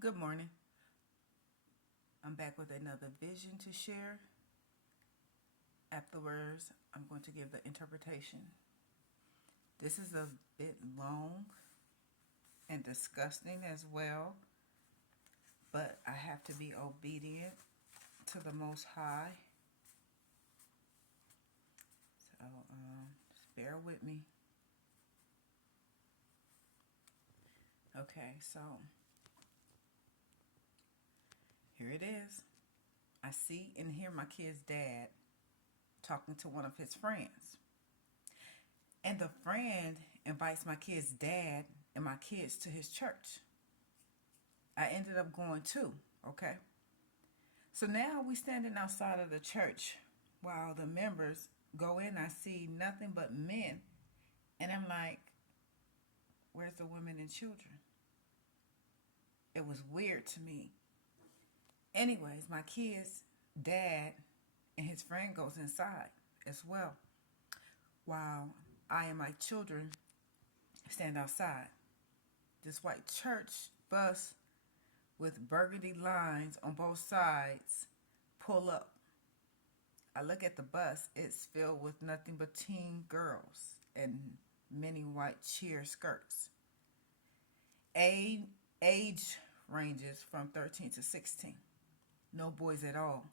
Good morning. I'm back with another vision to share. Afterwards, I'm going to give the interpretation. This is a bit long and disgusting as well, but I have to be obedient to the Most High. So just bear with me. Okay, so here it is. I see and hear my kid's dad talking to one of his friends. And the friend invites my kid's dad and my kids to his church. I ended up going too, okay? So now we standing outside of the church while the members go in. I see nothing but men. And I'm like, where's the women and children? It was weird to me. Anyways, my kid's dad and his friend goes inside as well while I and my children stand outside. This white church bus with burgundy lines on both sides pull up. I look at the bus. It's filled with nothing but teen girls and many white sheer skirts. Age ranges from 13 to 16. No boys at all.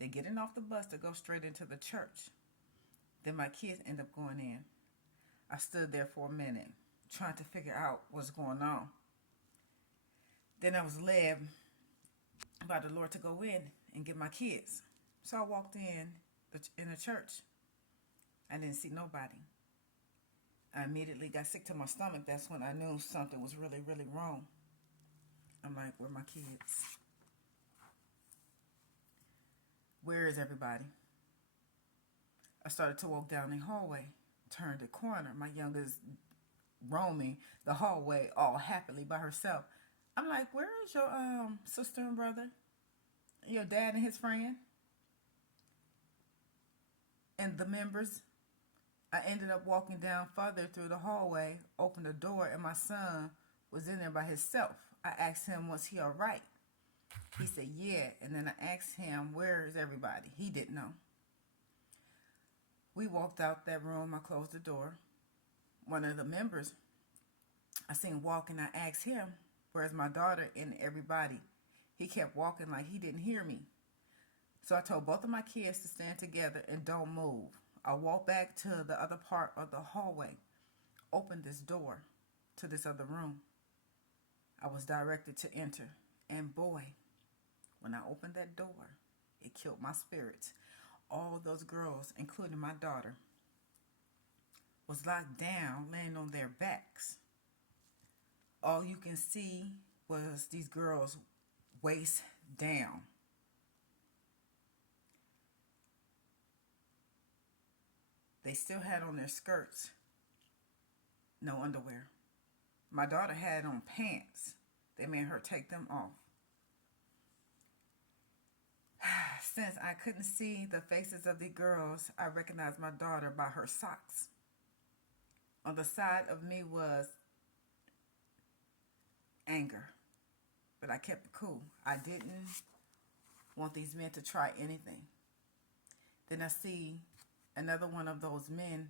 They're getting off the bus to go straight into the church. Then my kids end up going in. I stood there for a minute trying to figure out what's going on. Then I was led by the Lord to go in and get my kids. So I walked in the church. I didn't see nobody. I immediately got sick to my stomach. That's when I knew something was really, really wrong. I'm like, where are my kids? Where is everybody? I started to walk down the hallway, turned the corner. My youngest roaming the hallway all happily by herself. I'm like, where is your sister and brother? Your dad and his friend? And the members? I ended up walking down further through the hallway, opened the door, and my son was in there by himself. I asked him, was he all right? He said, yeah. And then I asked him, where is everybody? He didn't know. We walked out that room. I closed the door. One of the members I seen walking. I asked him, where's my daughter and everybody? He kept walking like he didn't hear me. So I told both of my kids to stand together and don't move. I walked back to the other part of the hallway, opened this door to this other room. I was directed to enter. And boy, when I opened that door, it killed my spirit. All those girls, including my daughter, was locked down, laying on their backs. All you can see was these girls waist down. They still had on their skirts, no underwear. My daughter had on pants. They made her take them off. Since I couldn't see the faces of the girls, I recognized my daughter by her socks. On the side of me was anger, but I kept it cool. I didn't want these men to try anything. Then I see another one of those men,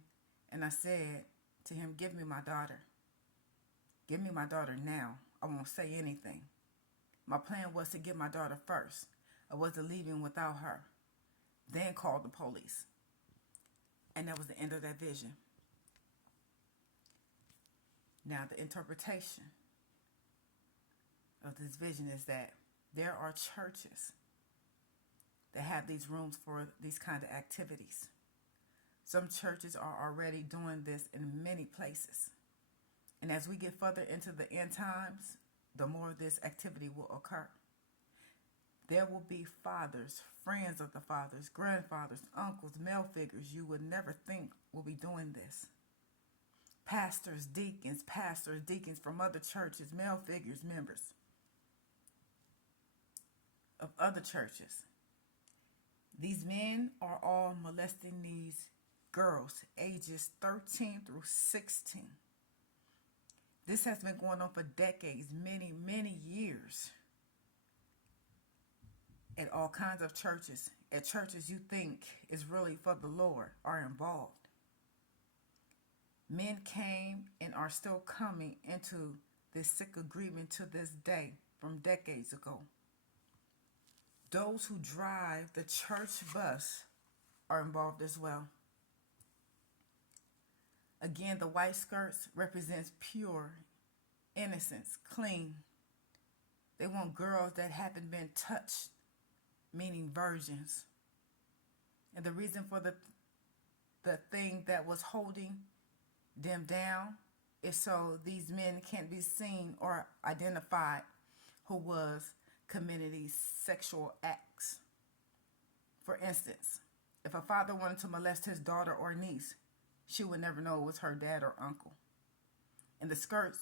and I said to him, give me my daughter. Give me my daughter now. I won't say anything. My plan was to get my daughter first. I wasn't leaving without her. Then called the police. And that was the end of that vision. Now the interpretation of this vision is that there are churches that have these rooms for these kind of activities. Some churches are already doing this in many places. And as we get further into the end times, the more this activity will occur. There will be fathers, friends of the fathers, grandfathers, uncles, male figures you would never think will be doing this. Pastors, deacons from other churches, male figures, members of other churches. These men are all molesting these girls, ages 13 through 16. This has been going on for decades, many, many years. at all kinds of churches, at churches you think is really for the Lord, are involved. Men came and are still coming into this sick agreement to this day from decades ago. Those who drive the church bus are involved as well. Again, the white skirts represents pure innocence, clean. They want girls that haven't been touched, meaning virgins. And the reason for the thing that was holding them down is so these men can't be seen or identified who was committing these sexual acts. For instance, if a father wanted to molest his daughter or niece, she would never know it was her dad or uncle. And the skirts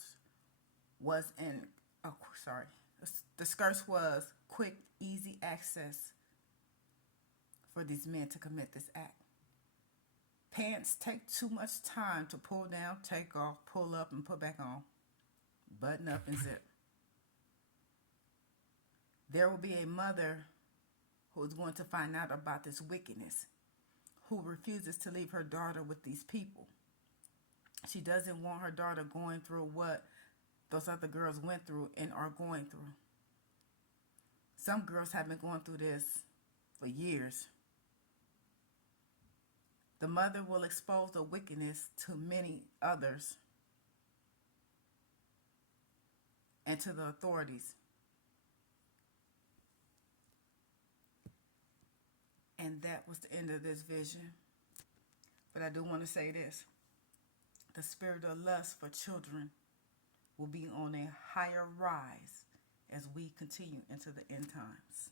was the skirts was quick, easy access for these men to commit this act. Pants take too much time to pull down, take off, pull up, and put back on. Button up and zip. There will be a mother who is going to find out about this wickedness, who refuses to leave her daughter with these people. She doesn't want her daughter going through what those other girls went through and are going through. Some girls have been going through this for years. The mother will expose the wickedness to many others and to the authorities. And that was the end of this vision. But I do want to say this. The spirit of lust for children will be on a higher rise as we continue into the end times.